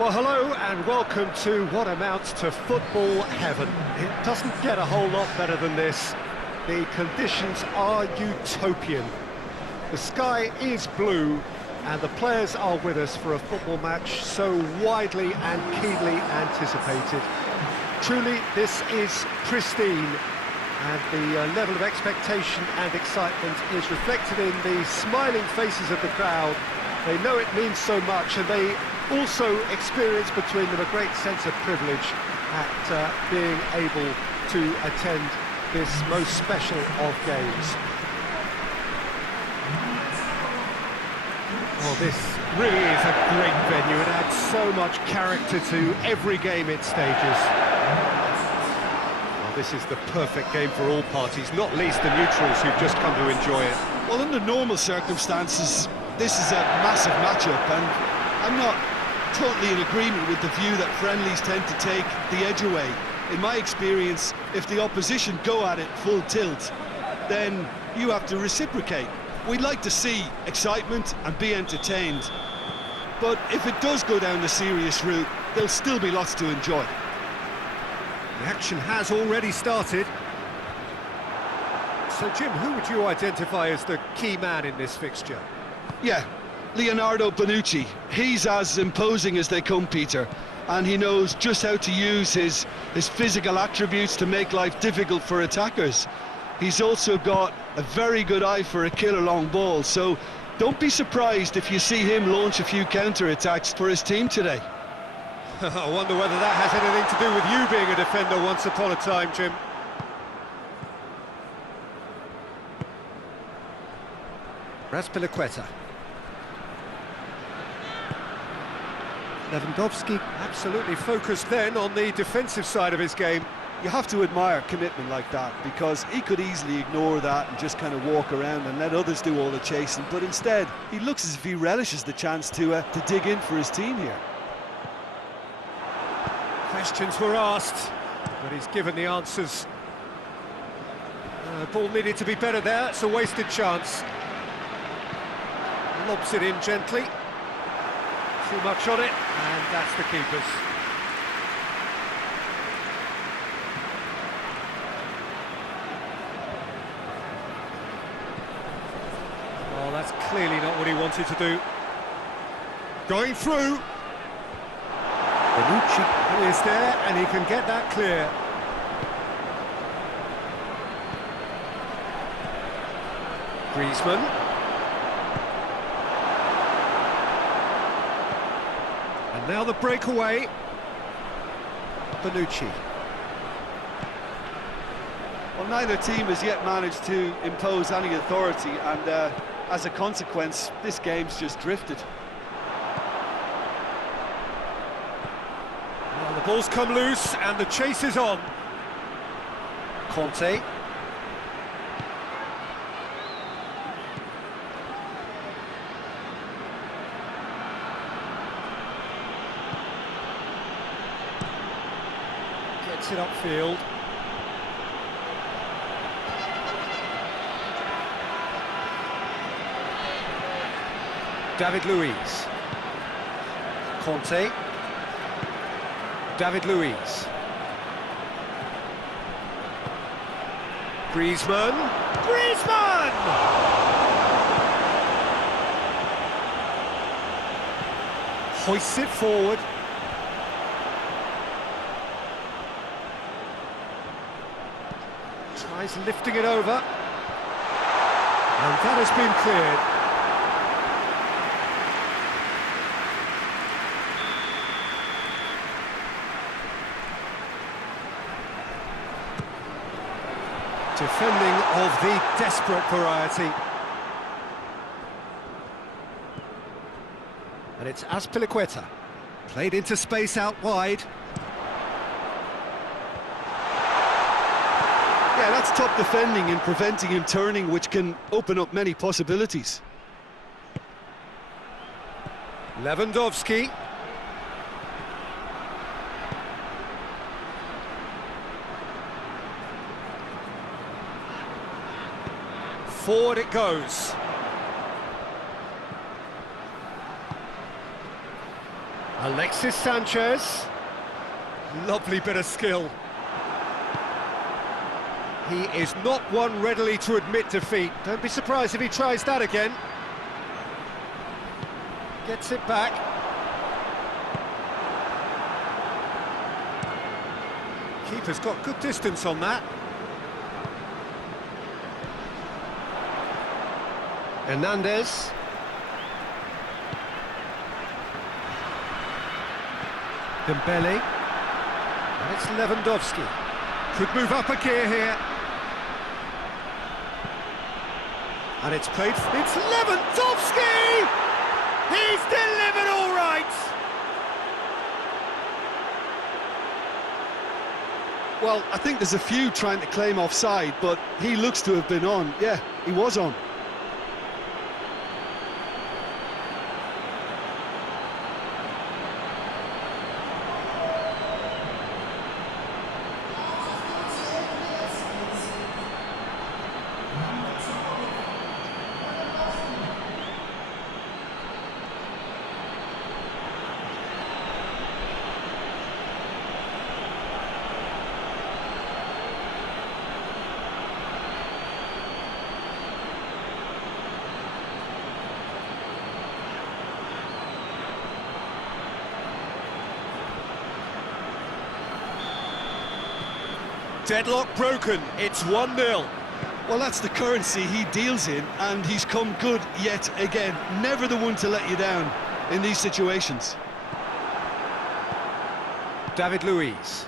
Well, hello and welcome to what amounts to football heaven. It doesn't get a whole lot better than this. The conditions are utopian. The sky is blue and the players are with us for a football match so widely and keenly anticipated. Truly, this is pristine, and the level of expectation and excitement is reflected in the smiling faces of the crowd. They know it means so much, and they also experience between them a great sense of privilege at being able to attend this most special of games. Well, this really is a great venue. It adds so much character to every game it stages. Well, this is the perfect game for all parties, not least the neutrals who've just come to enjoy it. Well, under normal circumstances, this is a massive matchup, and I'm not totally in agreement with the view that friendlies tend to take the edge away. In my experience, if the opposition go at it full tilt, then you have to reciprocate. We'd like to see excitement and be entertained, but if it does go down the serious route, there'll still be lots to enjoy. The action has already started. So, Jim, who would you identify as the key man in this fixture? Yeah, Leonardo Bonucci. He's as imposing as they come, Peter, and he knows just how to use his physical attributes to make life difficult for attackers. He's also got a very good eye for a killer long ball, so don't be surprised if you see him launch a few counter-attacks for his team today. I wonder whether that has anything to do with you being a defender once upon a time, Jim. Raspilicueta. Lewandowski absolutely focused then on the defensive side of his game. You have to admire commitment like that, because he could easily ignore that and just kind of walk around and let others do all the chasing, but instead he looks as if he relishes the chance to dig in for his team here. Questions were asked, but he's given the answers. Ball needed to be better there. It's a wasted chance. Lobs it in gently. Too much on it, and that's the keeper's. Well, that's clearly not what he wanted to do. Going through. Bonucci is there, and he can get that clear. Griezmann. And now the breakaway. Bonucci. Well, neither team has yet managed to impose any authority, and as a consequence, this game's just drifted. Well, the ball's come loose, and the chase is on. Conte. Gets it upfield. David Luiz. Conte. David Luiz. Griezmann. Griezmann! Hoists it forward. Tries lifting it over. And that has been cleared. Defending of the desperate variety. And it's Azpilicueta. Played into space out wide. Yeah, that's top defending and preventing him turning, which can open up many possibilities. Lewandowski. Forward it goes. Alexis Sanchez. Lovely bit of skill. He is not one readily to admit defeat. Don't be surprised if he tries that again. Gets it back. Keeper's got good distance on that. Hernandez. Dembele. And it's Lewandowski. Could move up a gear here. And it's played... It's Lewandowski! He's delivered all right! Well, I think there's a few trying to claim offside, but he looks to have been on. Yeah, he was on. Deadlock broken, it's 1-0. Well, that's the currency he deals in, and he's come good yet again. Never the one to let you down in these situations. David Luiz.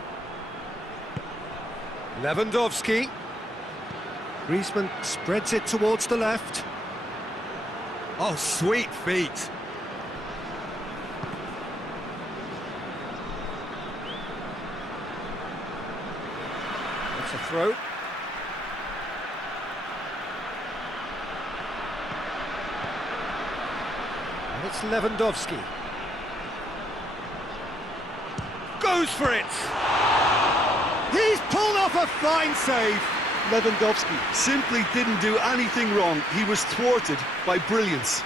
Lewandowski. Griezmann spreads it towards the left. Oh, sweet feet. That's a throw. And it's Lewandowski. Goes for it! He's pulled off a fine save! Lewandowski simply didn't do anything wrong. He was thwarted by brilliance.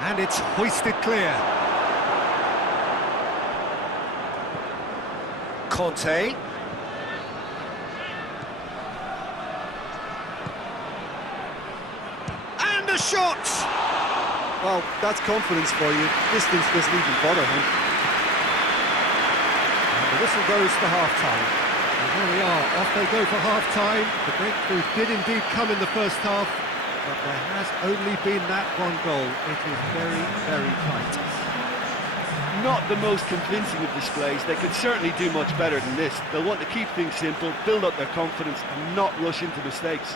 And it's hoisted clear. Conte. And a shot! Well, that's confidence for you. Distance doesn't even bother him. And the whistle goes for half-time. And here we are, off they go for half-time. The breakthrough did indeed come in the first half, but there has only been that one goal. It is very, very tight. Not the most convincing of displays. They could certainly do much better than this. They'll want to keep things simple, build up their confidence and not rush into mistakes.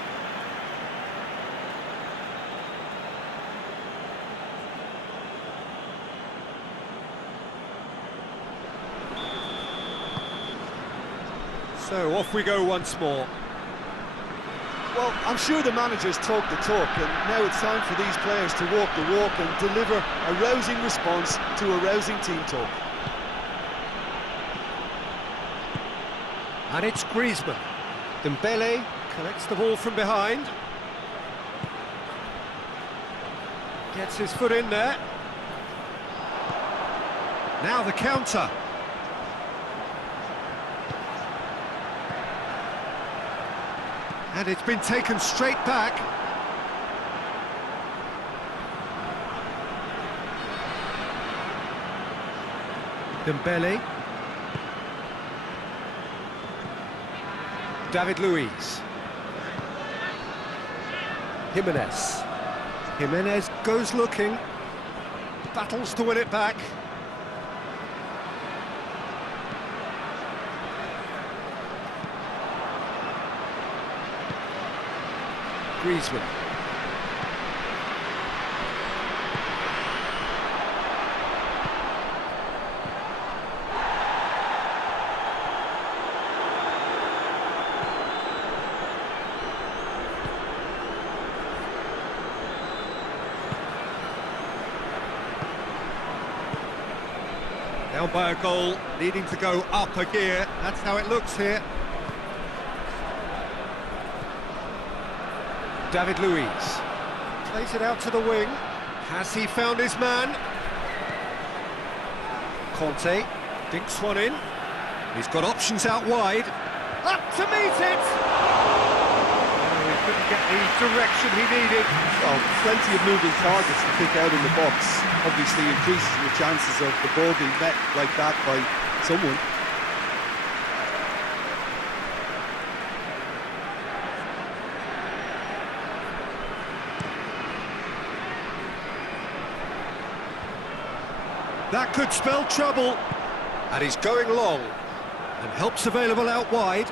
So off we go once more. Well, I'm sure the manager's talked the talk, and now it's time for these players to walk the walk and deliver a rousing response to a rousing team talk. And it's Griezmann. Dembele collects the ball from behind. Gets his foot in there. Now the counter. And it's been taken straight back. Dembele. David Luiz. Jimenez. Jimenez goes looking. Battles to win it back. Griezmann. Down by a goal, needing to go up a gear. That's how it looks here. David Luiz plays it out to the wing. Has he found his man? Conte dinks one in. He's got options out wide. Up to meet it! Oh, he couldn't get the direction he needed. Well, plenty of moving targets to pick out in the box. Obviously increases the chances of the ball being met like that by someone. That could spell trouble. And he's going long. And help's available out wide.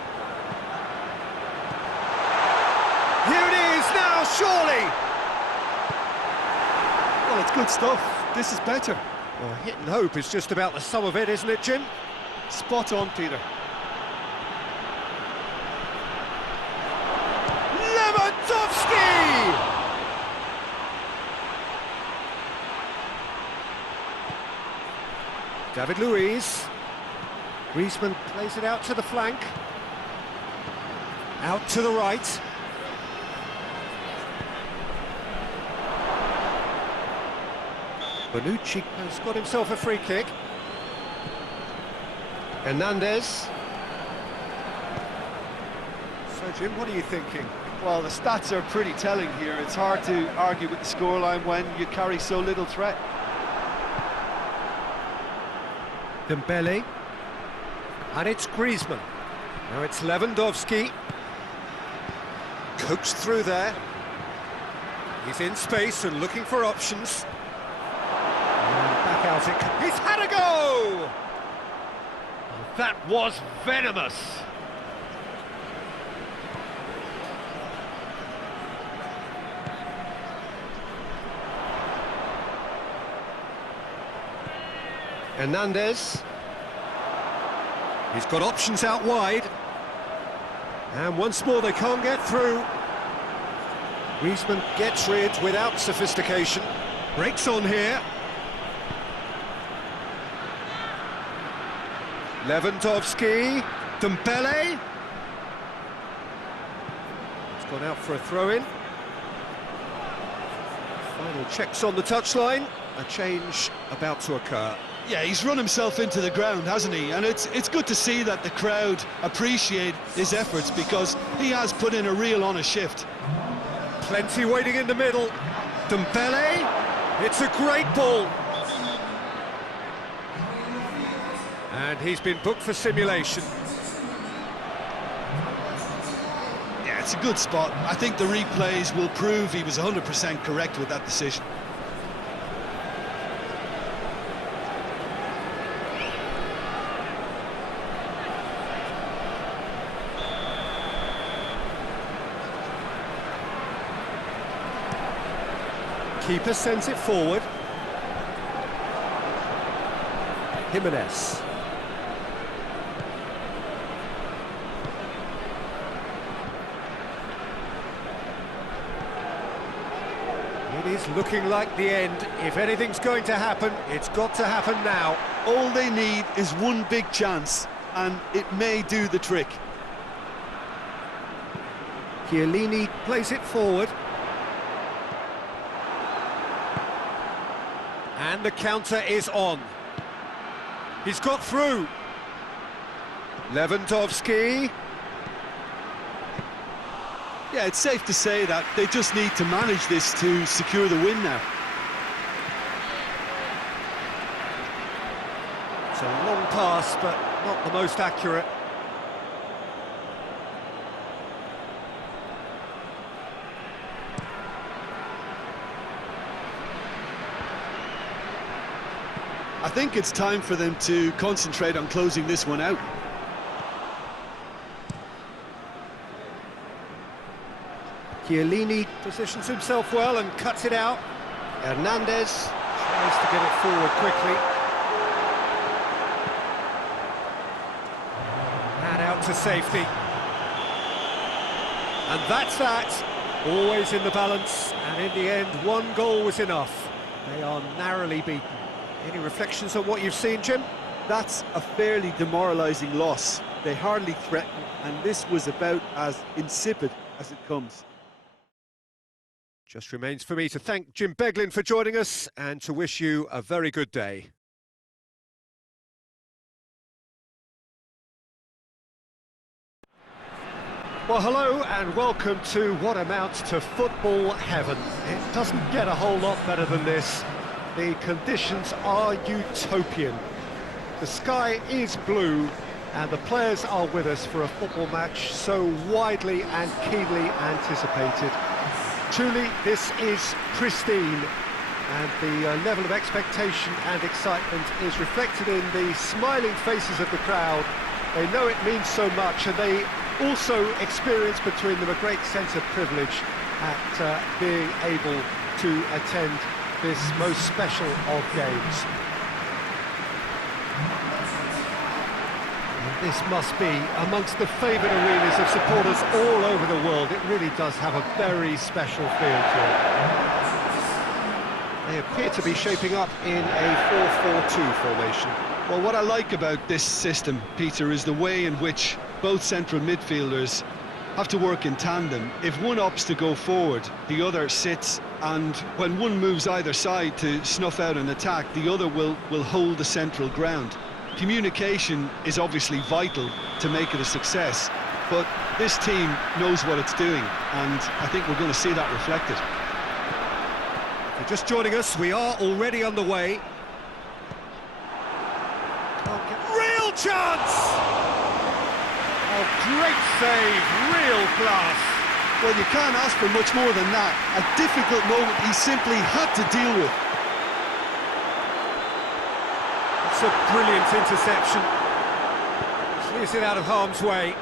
Here it is now, surely! Well, it's good stuff. This is better. Well, hit and hope is just about the sum of it, isn't it, Jim? Spot on, Peter. Lewandowski! David Luiz. Griezmann plays it out to the flank. Out to the right. Bonucci has got himself a free kick. Hernandez. So, Jim, what are you thinking? Well, the stats are pretty telling here. It's hard to argue with the scoreline when you carry so little threat. Dembele, and it's Griezmann. Now it's Lewandowski. Coaxed through there. He's in space and looking for options. And back out it. He's had a go! That was venomous. Hernandez. He's got options out wide. And once more they can't get through. Griezmann gets rid without sophistication. Breaks on here. Lewandowski. Dembele. It's gone out for a throw-in. Final checks on the touchline. A change about to occur. Yeah, he's run himself into the ground, hasn't he? And it's good to see that the crowd appreciate his efforts because he has put in a real honest shift. Plenty waiting in the middle. Dembele. It's a great ball. And he's been booked for simulation. Yeah, it's a good spot. I think the replays will prove he was 100% correct with that decision. Keeper sends it forward. Jimenez. It is looking like the end. If anything's going to happen, it's got to happen now. All they need is one big chance, and it may do the trick. Chiellini plays it forward. And the counter is on. He's got through. Lewandowski. Yeah, it's safe to say that they just need to manage this to secure the win now. It's a long pass, but not the most accurate. I think it's time for them to concentrate on closing this one out. Chiellini positions himself well and cuts it out. Hernandez tries to get it forward quickly. And out to safety. And that's that. Always in the balance, and in the end, one goal was enough. They are narrowly beaten. Any reflections on what you've seen, Jim? That's a fairly demoralising loss. They hardly threatened, and this was about as insipid as it comes. Just remains for me to thank Jim Beglin for joining us and to wish you a very good day. Well, hello and welcome to what amounts to football heaven. It doesn't get a whole lot better than this. The conditions are utopian. The sky is blue and the players are with us for a football match so widely and keenly anticipated. Truly, this is pristine, and the level of expectation and excitement is reflected in the smiling faces of the crowd. They know it means so much, and they also experience between them a great sense of privilege at being able to attend this most special of games. And this must be amongst the favoured arenas of supporters all over the world. It really does have a very special feel to it. They appear to be shaping up in a 4-4-2 formation. Well, what I like about this system, Peter, is the way in which both central midfielders have to work in tandem. If one opts to go forward, the other sits, and when one moves either side to snuff out an attack, the other will hold the central ground. Communication is obviously vital to make it a success, but this team knows what it's doing, and I think we're going to see that reflected. If you're just joining us, we are already underway. Real chance! Oh, great save, real class. Well, you can't ask for much more than that. A difficult moment he simply had to deal with. It's a brilliant interception. Clears it out of harm's way.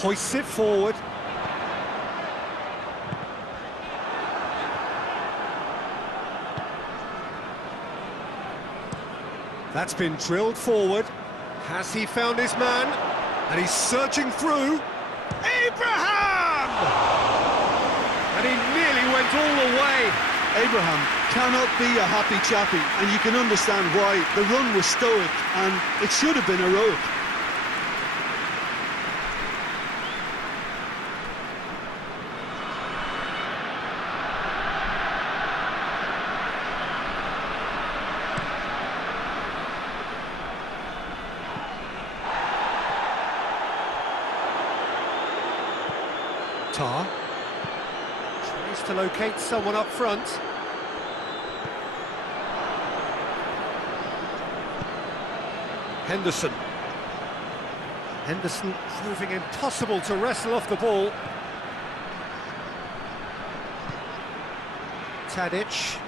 Hoists it forward. That's been drilled forward. Has he found his man? And he's searching through. Abraham! And he nearly went all the way. Abraham cannot be a happy chappy, and you can understand why. The run was stoic, and it should have been heroic. Tar tries to locate someone up front. Henderson proving impossible to wrestle off the ball. Tadic.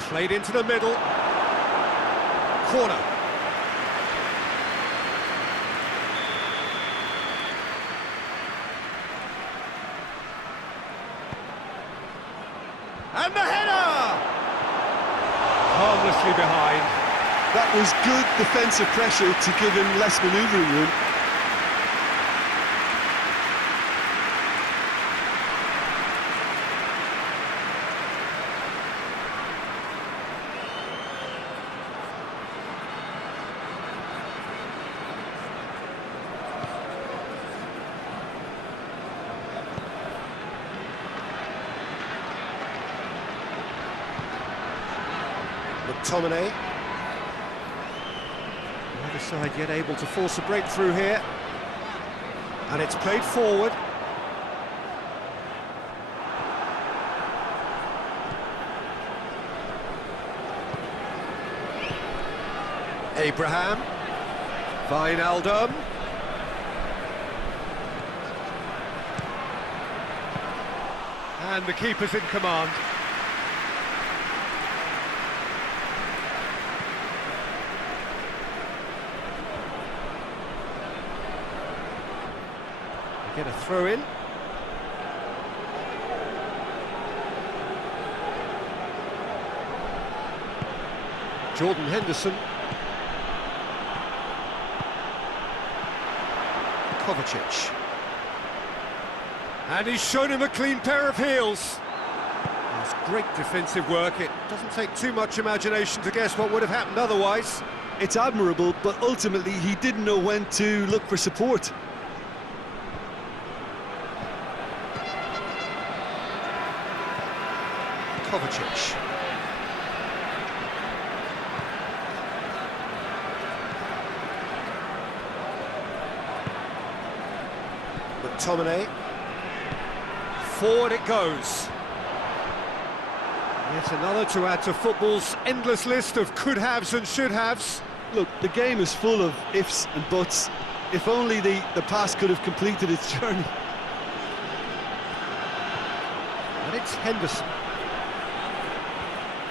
Played into the middle. Corner. And the header! Harmlessly behind. That was good defensive pressure to give him less manoeuvring room. McTominay. The other side yet able to force a breakthrough here. And it's played forward. Abraham. Wijnaldum. And the keeper's in command. Get a throw in. Jordan Henderson. Kovacic. And he's shown him a clean pair of heels. It's great defensive work. It doesn't take too much imagination to guess what would have happened otherwise. It's admirable, but ultimately he didn't know when to look for support. Kovacic. McTominay. Forward it goes. Yet another to add to football's endless list of could-haves and should-haves. Look, the game is full of ifs and buts. If only the pass could have completed its journey. And it's Henderson.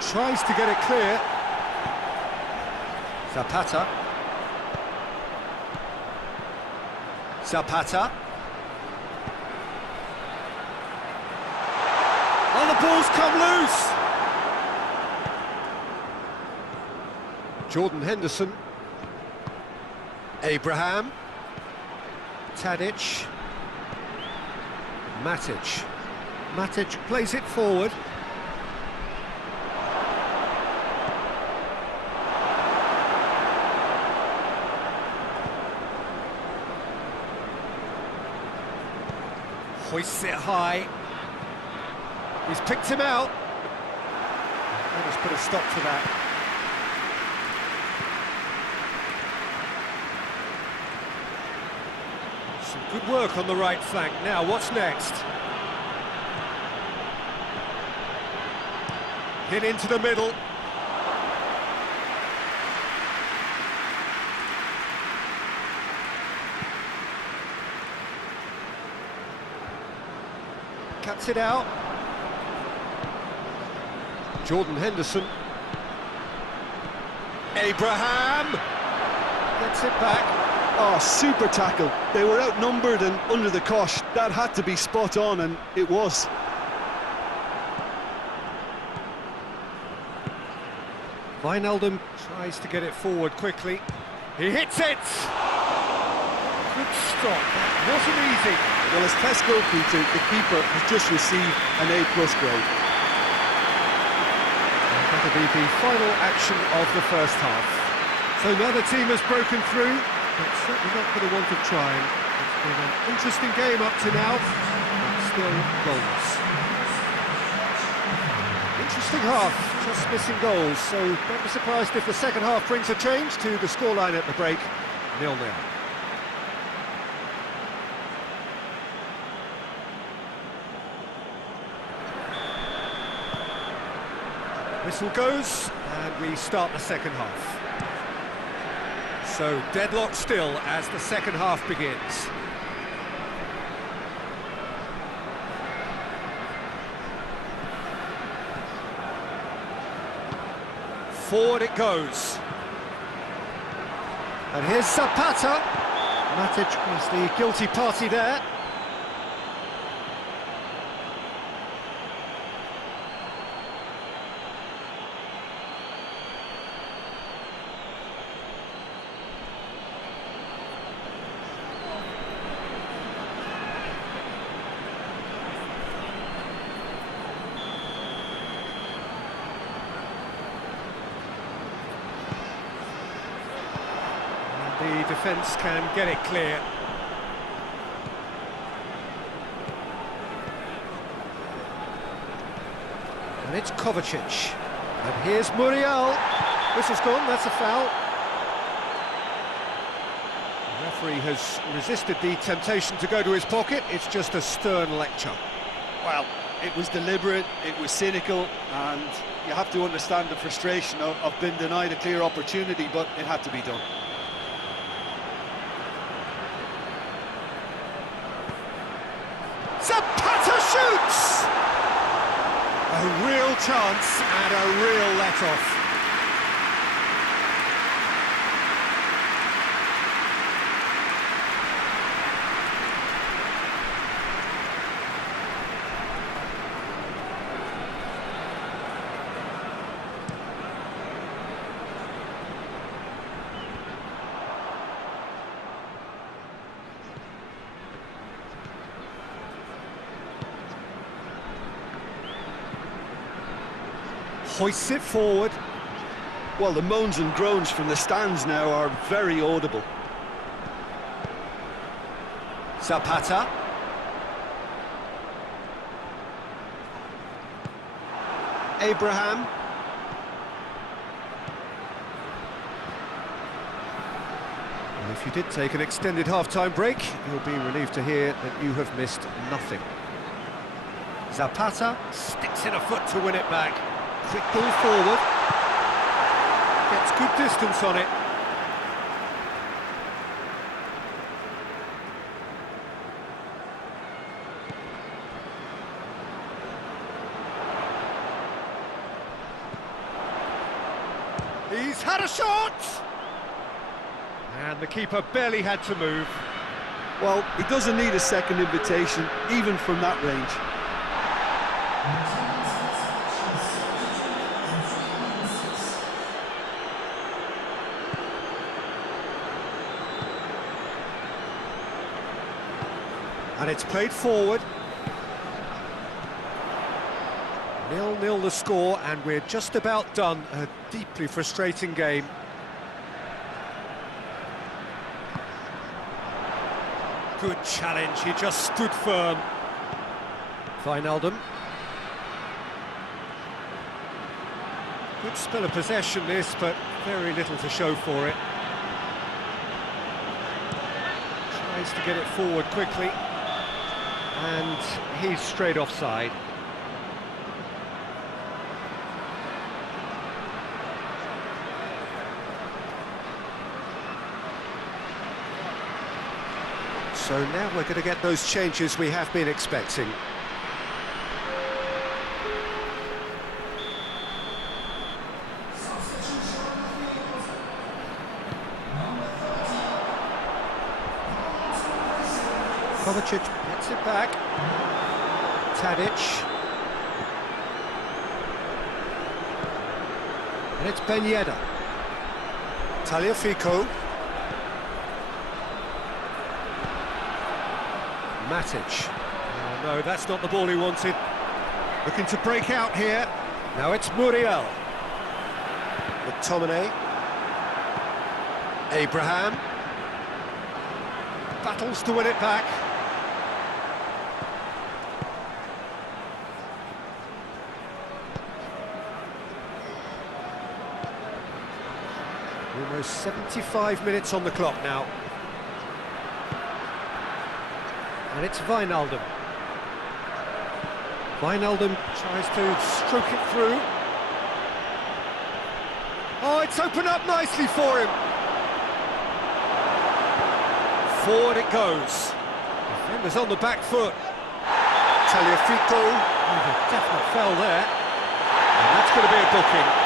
Tries to get it clear. Zapata. Zapata. Oh, the ball's come loose! Jordan Henderson. Abraham. Tadic. Matic. Matic plays it forward. Hoists it high. He's picked him out. Let us put a stop to that. Some good work on the right flank. Now, what's next? Hit into the middle. Cuts it out. Jordan Henderson. Abraham gets it back. Oh, super tackle. They were outnumbered and under the cosh. That had to be spot on, and it was. Wijnaldum tries to get it forward quickly. He hits it! Good stop. That wasn't easy. Well, as test goalkeeper, the keeper has just received an A+ grade. That'll be the final action of the first half. So another team has broken through, but certainly not for the want of trying. It's been an interesting game up to now, but still goalless. Interesting half, just missing goals, so don't be surprised if the second half brings a change to the scoreline at the break, 0-0. Whistle goes, and we start the second half. So, deadlock still as the second half begins. Forward it goes. And here's Zapata. Matic is the guilty party there. The defence can get it clear. And it's Kovacic. And here's Muriel. Whistle's gone, that's a foul. The referee has resisted the temptation to go to his pocket. It's just a stern lecture. Well, it was deliberate, it was cynical, and you have to understand the frustration of being denied a clear opportunity, but it had to be done. Zapata shoots! A real chance and a real let-off. Hoists it forward. Well, the moans and groans from the stands now are very audible. Zapata. Abraham. And if you did take an extended half-time break, you'll be relieved to hear that you have missed nothing. Zapata sticks in a foot to win it back. Quick ball forward. Gets good distance on it. He's had a shot! And the keeper barely had to move. Well, he doesn't need a second invitation, even from that range. And it's played forward. 0-0 the score, and we're just about done. A deeply frustrating game. Good challenge, he just stood firm. Wijnaldum. Good spell of possession this, but very little to show for it. Tries to get it forward quickly. And he's straight offside. So now we're going to get those changes we have been expecting. Kovacic gets it back. Tadic. And it's Ben Yedder. Tagliafico. Matic. Oh, no, that's not the ball he wanted. Looking to break out here. Now it's Muriel. McTominay. Abraham. Battles to win it back. Almost 75 minutes on the clock now. And it's Wijnaldum. Wijnaldum tries to stroke it through. Oh, it's opened up nicely for him. Forward it goes. Defender's on the back foot. Tagliafico. Oh, definite foul there. And that's going to be a booking.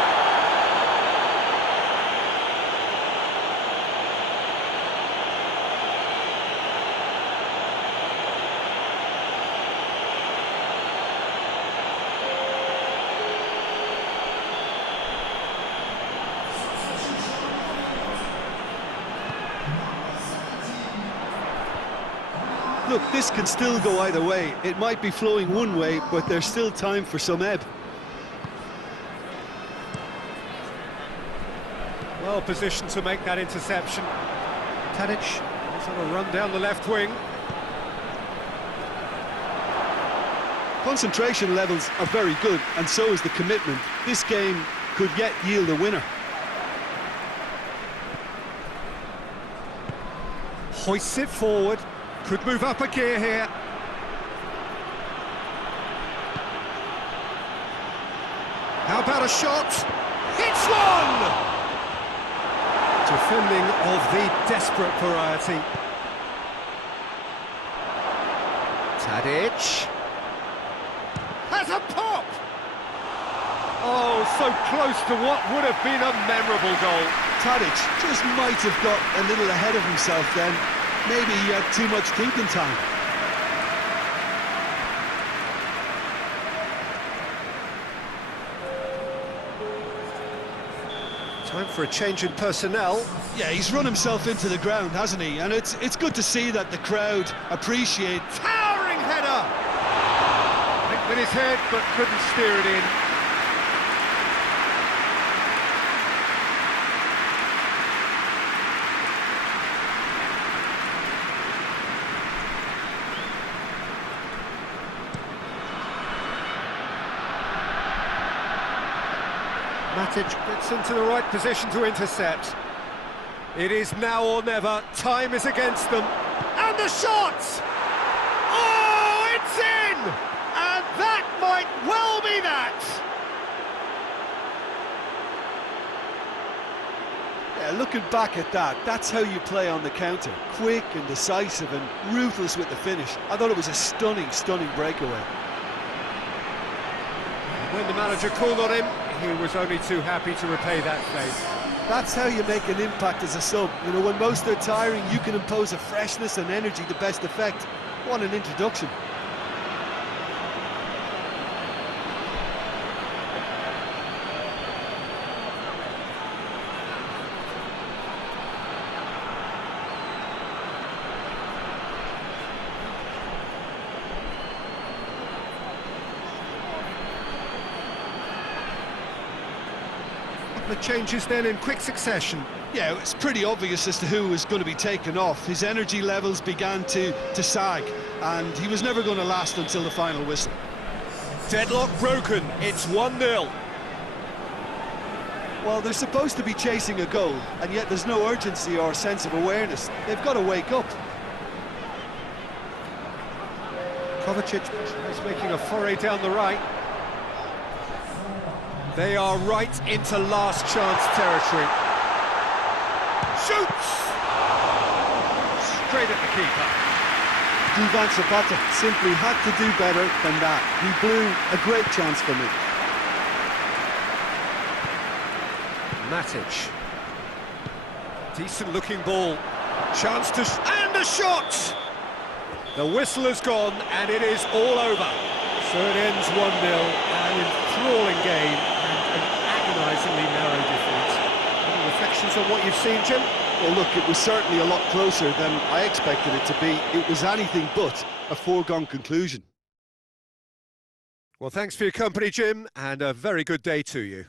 Look, this can still go either way. It might be flowing one way, but there's still time for some ebb. Well positioned to make that interception. Tadic is on a run down the left wing. Concentration levels are very good, and so is the commitment. This game could yet yield a winner. Hoists it forward. Could move up a gear here. How about a shot? It's one! Defending of the desperate variety. Tadic. Has a pop! Oh, so close to what would have been a memorable goal. Tadic just might have got a little ahead of himself then. Maybe he had too much thinking time. Time for a change in personnel. Yeah, he's run himself into the ground, hasn't he? And it's good to see that the crowd appreciate. Towering header! Hit with his head, but couldn't steer it in. Matic gets into the right position to intercept. It is now or never. Time is against them. And the shot! Oh, it's in! And that might well be that! Yeah, looking back at that, that's how you play on the counter. Quick and decisive and ruthless with the finish. I thought it was a stunning, stunning breakaway. When the manager called on him, he was only too happy to repay that favour. That's how you make an impact as a sub. You know, when most are tiring, you can impose a freshness and energy to best effect. What an introduction. The changes then in quick succession. Yeah, it's pretty obvious as to who was going to be taken off. His energy levels began to sag, and he was never going to last until the final whistle. Deadlock broken, it's 1-0. Well, they're supposed to be chasing a goal, and yet there's no urgency or sense of awareness. They've got to wake up. Kovacic is making a foray down the right. They are right into last chance territory. Shoots! Straight at the keeper. Duvan Zapata simply had to do better than that. He blew a great chance for me. Matic. Decent looking ball. Chance to... and a shot! The whistle has gone and it is all over. So it ends 1-0, an enthralling game and an agonisingly narrow difference. Any reflections on what you've seen, Jim? Well, look, it was certainly a lot closer than I expected it to be. It was anything but a foregone conclusion. Well, thanks for your company, Jim, and a very good day to you.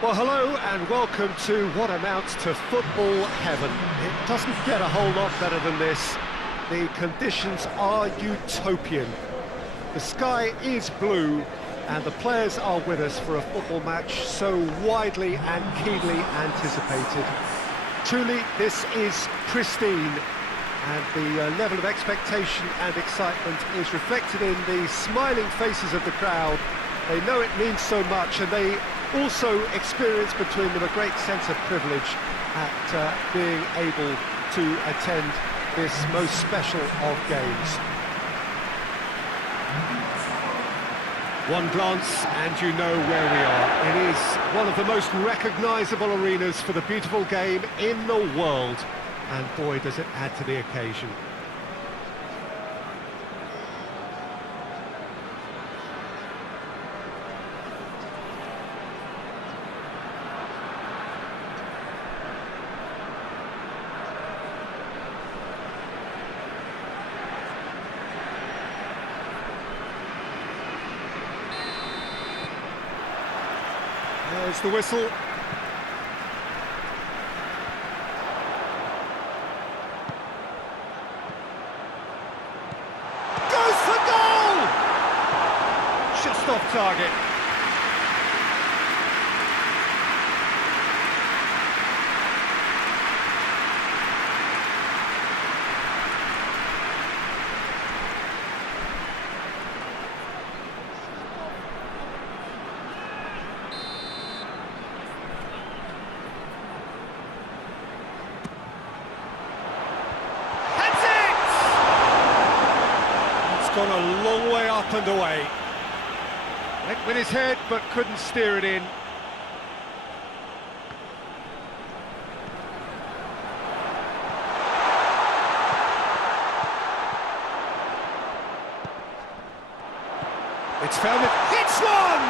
Well, hello and welcome to what amounts to football heaven. It doesn't get a whole lot better than this. The conditions are utopian. The sky is blue and the players are with us for a football match so widely and keenly anticipated. Truly, this is pristine, and the level of expectation and excitement is reflected in the smiling faces of the crowd. They know it means so much, and they also experience between them a great sense of privilege at being able to attend this most special of games. One glance and you know where we are. It is one of the most recognisable arenas for the beautiful game in the world, and boy does it add to the occasion. There's the whistle. Goes for goal! Just off target. Gone a long way up and away. Went with his head but couldn't steer it in. It's found it. It's one!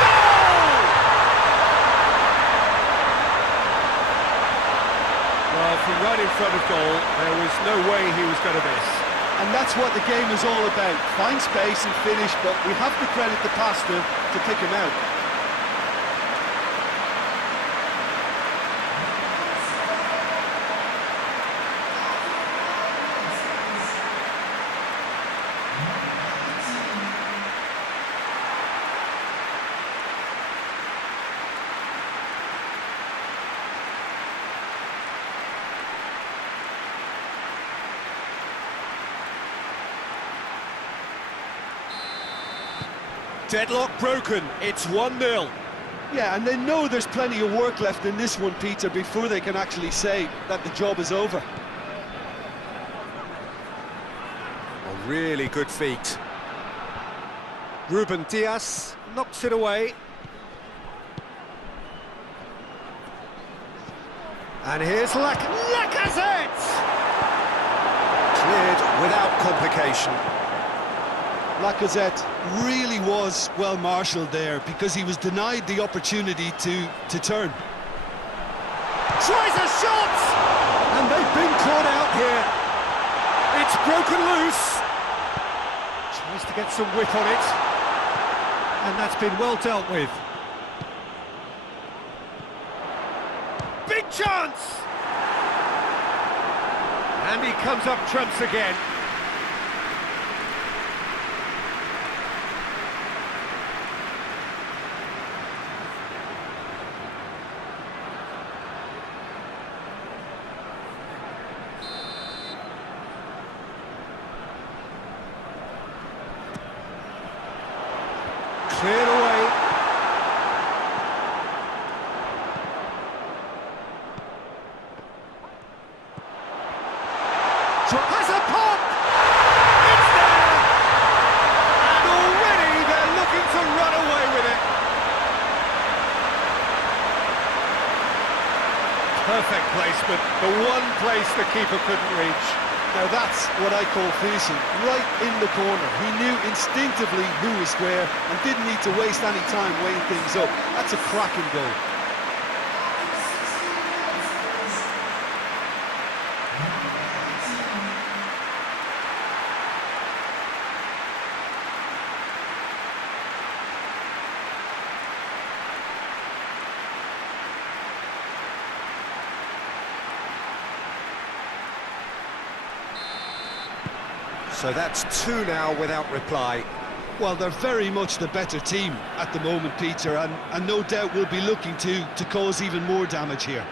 Goal! Well, from right in front of goal, there was no way he was going to miss. And that's what the game is all about. Find space and finish, but we have to credit the passer to pick him out. Deadlock broken, it's 1-0. Yeah, and they know there's plenty of work left in this one, Peter, before they can actually say that the job is over. A really good feat. Ruben Diaz knocks it away. And here's Lacazette! Cleared without complication. Lacazette really was well marshalled there because he was denied the opportunity to turn. Tries a shot! And they've been caught out here. It's broken loose. Tries to get some whip on it. And that's been well dealt with. Big chance! And he comes up trumps again. Cleared away. Has a pop! It's there! And already they're looking to run away with it. Perfect placement, the one place the keeper couldn't reach. Now that's what I call finishing, right in the corner. He knew instinctively who was square and didn't need to waste any time weighing things up. That's a cracking goal. So that's 2 now without reply. Well, they're very much the better team at the moment, Peter, and no doubt will be looking to cause even more damage here.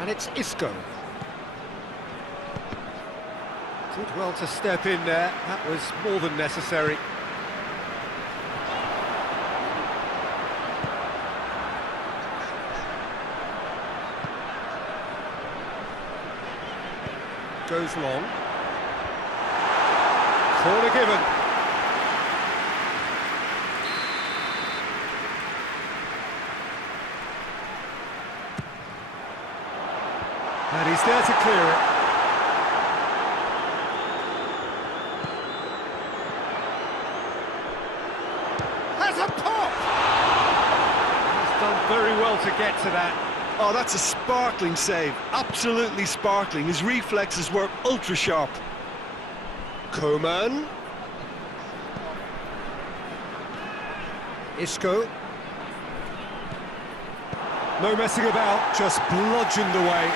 And it's Isco. Did well to step in there, that was more than necessary. Goes long. Corner given. And he's there to clear it. Has a pop! He's done very well to get to that. Oh, that's a sparkling save, absolutely sparkling. His reflexes were ultra sharp. Coman. Isco. No messing about, just bludgeoned away.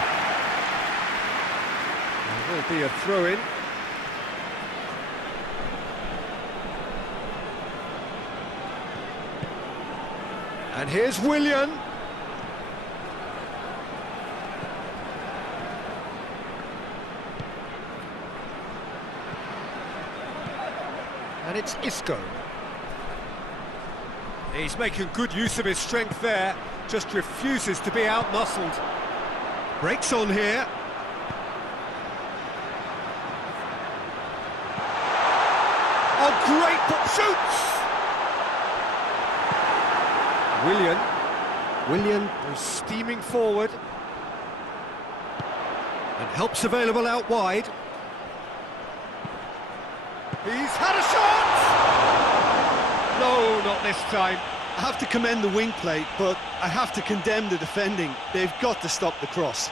There will be a throw-in. And here's Willian. And it's Isco. He's making good use of his strength there, just refuses to be out-muscled. Breaks on here. Oh, great ball, shoots! Willian goes steaming forward. And help's available out wide. He's had a shot! No, not this time. I have to commend the wing play, but I have to condemn the defending. They've got to stop the cross.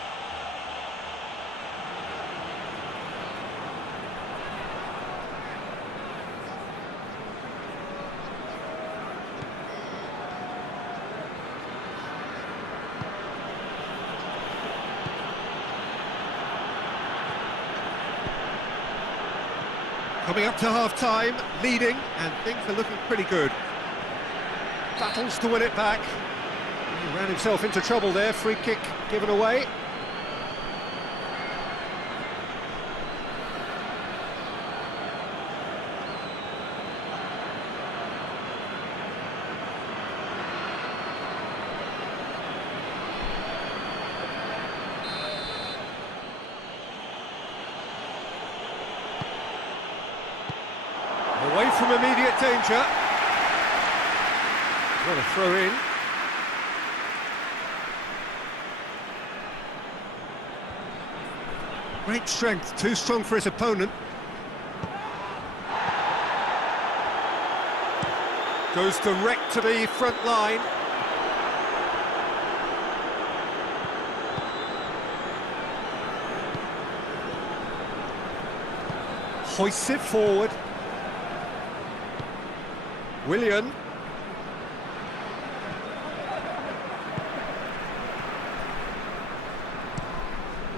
Coming up to half-time, leading, and things are looking pretty good. Battles to win it back. He ran himself into trouble there, free kick given away. Away from immediate danger. What a throw in. Great strength, too strong for his opponent. Goes direct to the front line. Hoists it forward. Willian.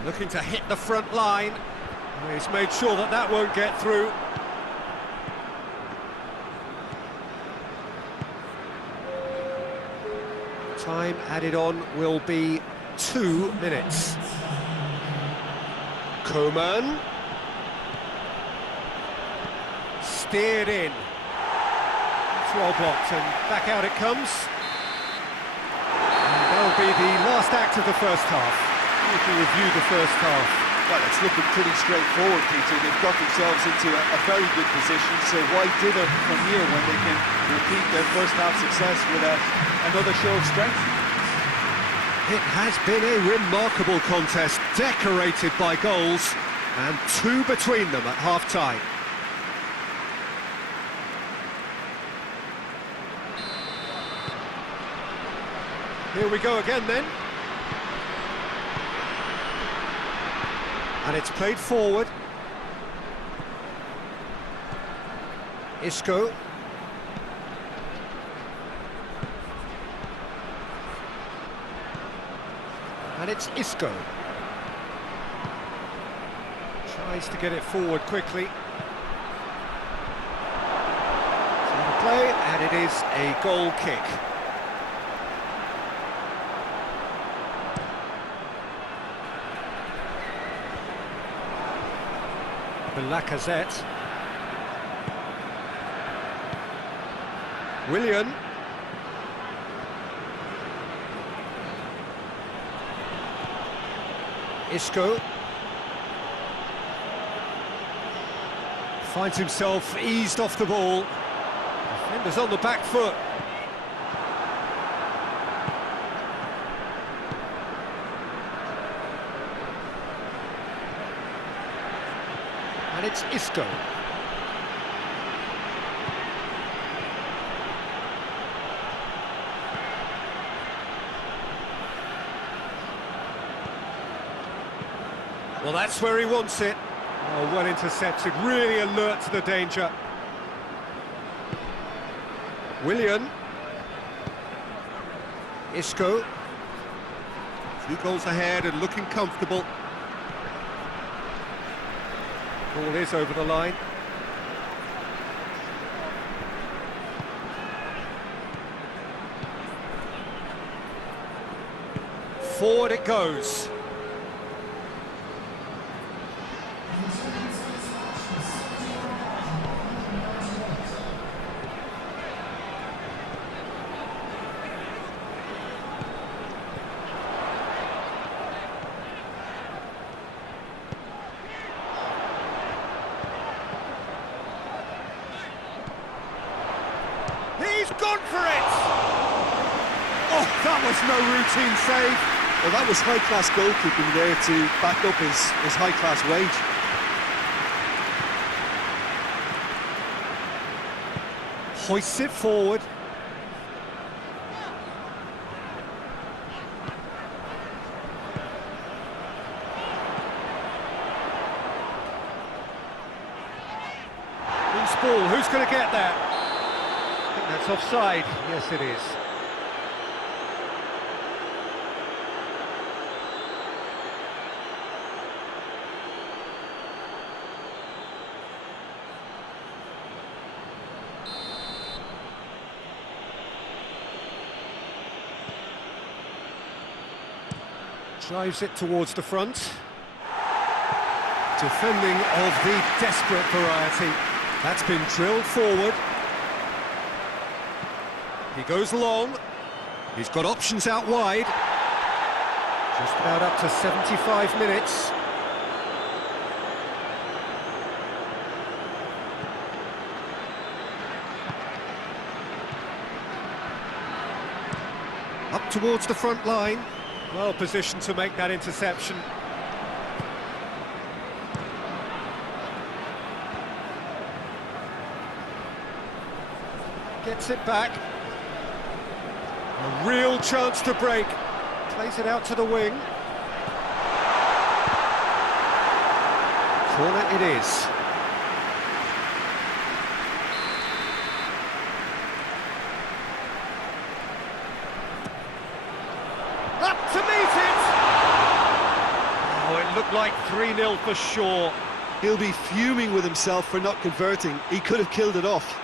Looking to hit the front line. He's made sure that that won't get through. Time added on will be 2 minutes. Coman. Steered in. It's well blocked and back out it comes. And that'll be the last act of the first half. We can review the first half. Well, it's looking pretty straightforward, Peter. They've got themselves into a very good position, so why dither from here when they can repeat their first half success with another show of strength? It has been a remarkable contest, decorated by goals, and 2 between them at half-time. Here we go again then. And it's played forward. Isco. And it's Isco. Tries to get it forward quickly. On the play, and it is a goal kick. Lacazette. Willian. Isco. Finds himself eased off the ball. Defender's on the back foot. And it's Isco. Well, that's where he wants it. Oh, well intercepted, really alert to the danger. Willian. Isco. 2 goals ahead and looking comfortable. Ball is over the line. Forward it goes. He's gone for it! Oh, that was no routine save. Well, that was high-class goalkeeping there to back up his high-class wage. Hoists it forward. Loose ball, who's going to get that? I think that's offside. Yes, it is. Drives it towards the front. Defending of the desperate variety. That's been drilled forward. He goes long. He's got options out wide. Just about up to 75 minutes. towards the front line. Well positioned to make that interception. Gets it back. A real chance to break. Plays it out to the wing. Corner it is. Up to meet it! Oh, it looked like 3-0 for sure. He'll be fuming with himself for not converting. He could have killed it off.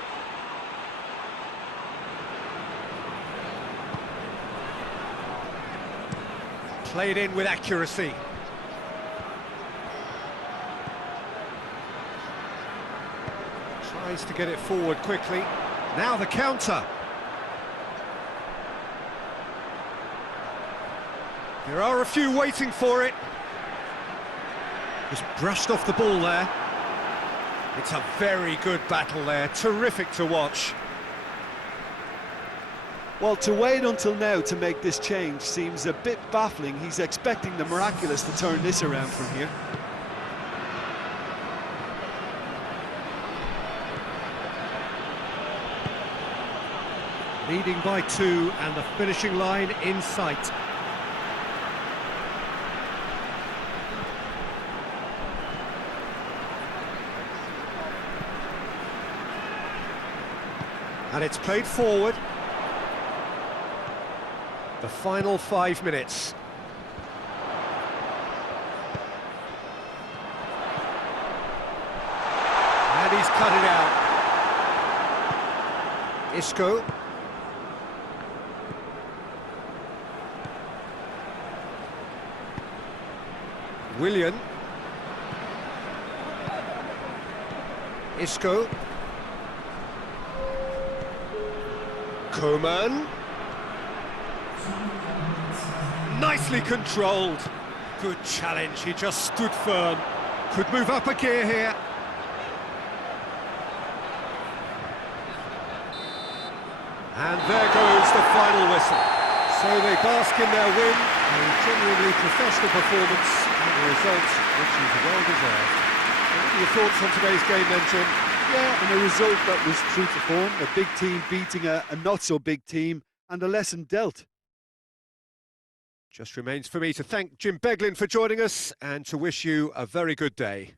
Played in with accuracy. Tries to get it forward quickly. Now the counter. There are a few waiting for it. Just brushed off the ball there. It's a very good battle there. Terrific to watch. Well, to wait until now to make this change seems a bit baffling. He's expecting the miraculous to turn this around from here. Leading by 2 and the finishing line in sight. And it's played forward. The final 5 minutes. And he's cut it out. Isco. Willian. Isco. Coman. Nicely controlled. Good challenge, he just stood firm. Could move up a gear here. And there goes the final whistle. So they bask in their win, a genuinely professional performance, and a result which is well deserved. What are your thoughts on today's game then, Jim? Yeah, and a result that was true to form. A big team beating a not-so-big team, and a lesson dealt. Just remains for me to thank Jim Beglin for joining us and to wish you a very good day.